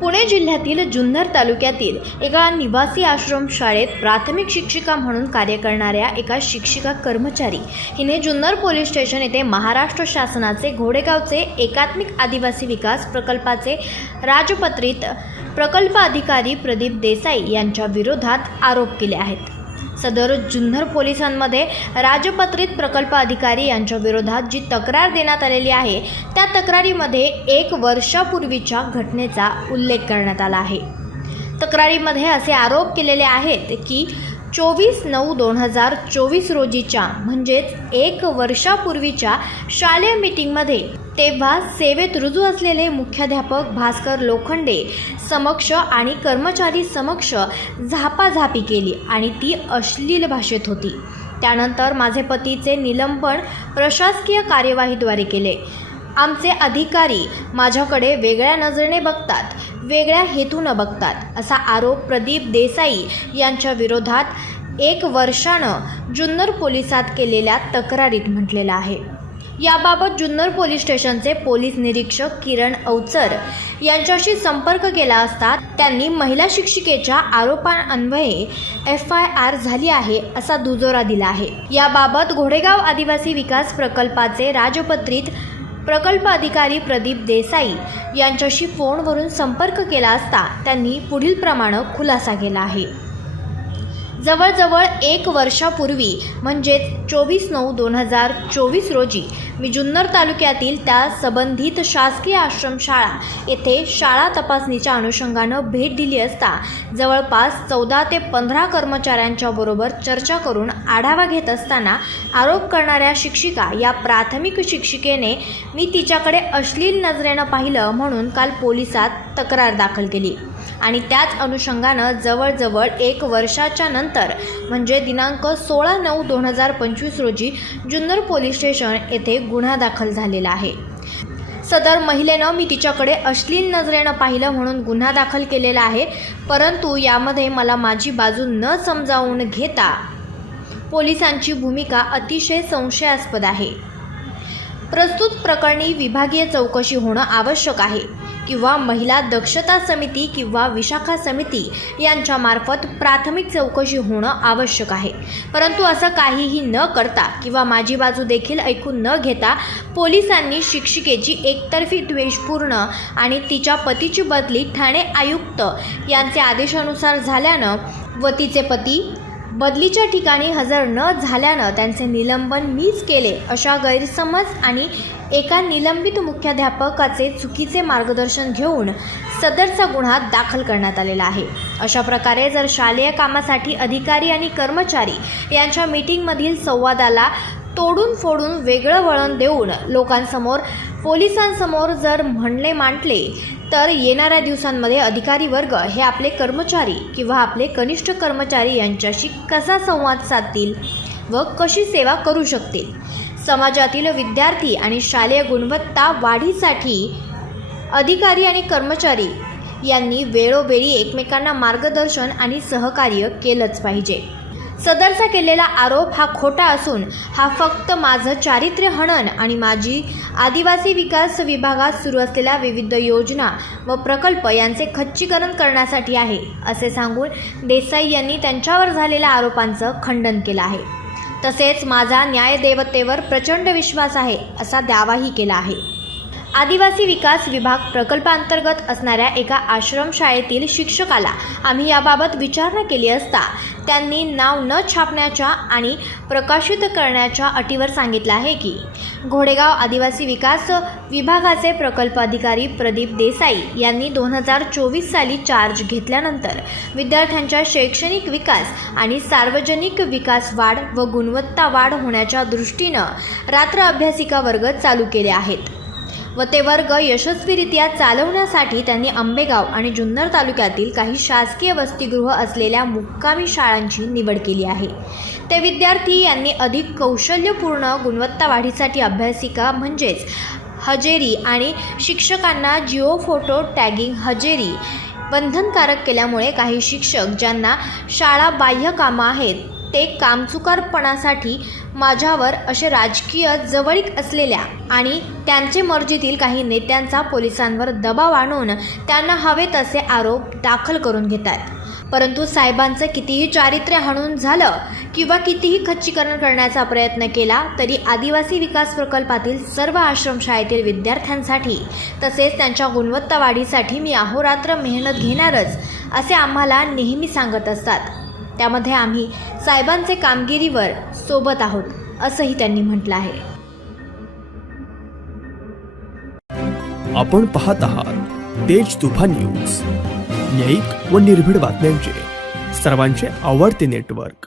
पुणे जिल्ह्यातील जुन्नर तालुक्यातील एका निवासी आश्रम शाळेत प्राथमिक शिक्षिका म्हणून कार्य करणाऱ्या एका शिक्षिका कर्मचारी हिने जुन्नर पोलीस स्टेशन येथे महाराष्ट्र शासनाचे घोडेगावचे एकात्मिक आदिवासी विकास प्रकल्पाचे राजपत्रित प्रकल्प अधिकारी प्रदीप देसाई यांच्या विरोधात आरोप केले आहेत। सदर जुन्नर पोलिसांमध्ये राजपत्रित प्रकल्प अधिकारी यांच्या विरोधात जी तक्रार देण्यात आलेली आहे त्या तक्रारीमध्ये 1 वर्षापूर्वीच्या घटनेचा उल्लेख करण्यात आला आहे। तक्रारीमध्ये असे आरोप केलेले आहेत की 24/9/2024 रोजीच्या म्हणजेच 1 वर्षापूर्वीच्या शालेय मीटिंगमध्ये तेव्हा सेवेत रुजू असलेले मुख्याध्यापक भास्कर लोखंडे समक्ष आणि कर्मचारी समक्ष झापाझापी केली आणि ती अश्लील भाषेत होती। त्यानंतर माझे पतीचे निलंबन प्रशासकीय कार्यवाहीद्वारे केले। आमचे अधिकारी माझ्याकडे वेगळ्या नजरेने बघतात, वेगळ्या हेतूने बघतात असा आरोप प्रदीप देसाई यांच्या विरोधात 1 वर्षानं जुन्नर पोलिसात केलेल्या तक्रारीत म्हटलेलं आहे। याबाबत जुन्नर पोलीस स्टेशनचे पोलीस निरीक्षक किरण अवचर यांच्याशी संपर्क केला असता त्यांनी महिला शिक्षिकेच्या आरोपांन्वये FIR झाली आहे असा दुजोरा दिला आहे। याबाबत घोडेगाव आदिवासी विकास प्रकल्पाचे राजपत्रित प्रकल्प अधिकारी प्रदीप देसाई यांच्याशी फोनवरून संपर्क केला असता त्यांनी पुढील प्रमाणे खुलासा केला आहे। जवळजवळ 1 वर्षापूर्वी म्हणजेच 24/9/2024 रोजी मी जुन्नर तालुक्यातील त्या संबंधित शासकीय आश्रमशाळा येथे शाळा तपासणीच्या अनुषंगानं भेट दिली असता जवळपास 14 ते 15 कर्मचाऱ्यांच्या बरोबर चर्चा करून आढावा घेत असताना आरोप करणाऱ्या शिक्षिका या प्राथमिक शिक्षिकेने मी तिच्याकडे अश्लील नजरेनं पाहिलं म्हणून काल पोलिसात तक्रार दाखल केली आणि त्याच अनुषंगानं जवळजवळ 1 वर्षाच्या नंतर म्हणजे दिनांक 16/9/2025 रोजी जुन्नर पोलीस स्टेशन येथे गुन्हा दाखल झालेला आहे। सदर महिलेनं मी तिच्याकडे अश्लील नजरेनं पाहिलं म्हणून गुन्हा दाखल केलेला आहे, परंतु यामध्ये मला माझी बाजू न समजावून घेता पोलिसांची भूमिका अतिशय संशयास्पद आहे। प्रस्तुत प्रकरणी विभागीय चौकशी होणं आवश्यक आहे किंवा महिला दक्षता समिती किंवा विशाखा समिती यांच्यामार्फत प्राथमिक चौकशी होणं आवश्यक आहे, परंतु असं काहीही न करता किंवा माझी बाजू देखील ऐकून न घेता पोलिसांनी शिक्षिकेची एकतर्फी द्वेषपूर्ण आणि तिच्या पतीची बदली ठाणे आयुक्त यांचे आदेशानुसार झाल्यानं व तिचे पती बदलीच्या ठिकाणी हजर न झाल्यानं त्यांचे निलंबन मीच केले अशा गैरसमज आणि एका निलंबित मुख्याध्यापकाचे चुकीचे मार्गदर्शन घेऊन सदरचा गुन्हा दाखल करण्यात आलेला आहे। अशा प्रकारे जर शालेय कामासाठी अधिकारी आणि कर्मचारी यांच्या मीटिंगमधील संवादाला तोडून फोडून वेगळं वळण देऊन लोकांसमोर पोलिसांसमोर जर म्हणणे मांडले तर येणाऱ्या दिवसांमध्ये अधिकारी वर्ग हे आपले कर्मचारी किंवा आपले कनिष्ठ कर्मचारी यांच्याशी कसा संवाद साधतील व कशी सेवा करू शकतील। समाजातील विद्यार्थी आणि शालेय गुणवत्ता वाढीसाठी अधिकारी आणि कर्मचारी यांनी वेळोवेळी एकमेकांना मार्गदर्शन आणि सहकार्य केलंच पाहिजे। सदरचा केलेला आरोप हा खोटा असून हा फक्त माझं चारित्र्य हनन आणि माझी आदिवासी विकास विभागात सुरू असलेल्या विविध योजना व प्रकल्प यांचे खच्चीकरण करण्यासाठी आहे असे सांगून देसाई यांनी त्यांच्यावर झालेल्या आरोपांचं खंडन केलं आहे। तसेच माझा न्यायदेवतेवर प्रचंड विश्वास आहे असा दावाही केला आहे। आदिवासी विकास विभाग प्रकल्पांतर्गत असणाऱ्या एका आश्रमशाळेतील शिक्षकाला आम्ही याबाबत विचारणा केली असता त्यांनी नाव न छापण्याच्या आणि प्रकाशित करण्याच्या अटीवर सांगितलं आहे की घोडेगाव आदिवासी विकास विभागाचे प्रकल्प अधिकारी प्रदीप देसाई यांनी 2024 साली चार्ज घेतल्यानंतर विद्यार्थ्यांच्या शैक्षणिक विकास आणि सार्वजनिक विकास वाढ व गुणवत्ता वाढ होण्याच्या दृष्टीनं रात्र अभ्यासिका वर्ग चालू केले आहेत व ते वर्ग यशस्वीरित्या चालवण्यासाठी त्यांनी आंबेगाव आणि जुन्नर तालुक्यातील काही शासकीय वसतिगृह असलेल्या मुक्कामी शाळांची निवड केली आहे। ते विद्यार्थी यांनी अधिक कौशल्यपूर्ण गुणवत्ता वाढीसाठी अभ्यासिका म्हणजेच हजेरी आणि शिक्षकांना जिओ फोटो टॅगिंग हजेरी बंधनकारक केल्यामुळे काही शिक्षक ज्यांना शाळा बाह्य कामं आहेत ते कामचुकारपणासाठी माझ्यावर असे राजकीय जवळीक असलेल्या आणि त्यांचे मर्जीतील काही नेत्यांचा पोलिसांवर दबाव आणून त्यांना हवे तसे आरोप दाखल करून घेतात. परंतु साहेबांचं कितीही चारित्र्य हणून झालं किंवा कितीही खच्चीकरण करण्याचा प्रयत्न केला तरी आदिवासी विकास प्रकल्पातील सर्व आश्रमशाळेतील विद्यार्थ्यांसाठी तसेच त्यांच्या गुणवत्ता वाढीसाठी मी अहोरात्र मेहनत घेणारच असे आम्हाला नेहमी सांगत असतात. त्यामध्ये आम्ही साहेबांचे कामगिरीवर सोबत आहोत असंही त्यांनी म्हटलं आहे. आपण पाहत आहात तेज तुफान न्यूज, न्यायिक व निर्भीड बातम्यांचे सर्वांचे आवडते नेटवर्क.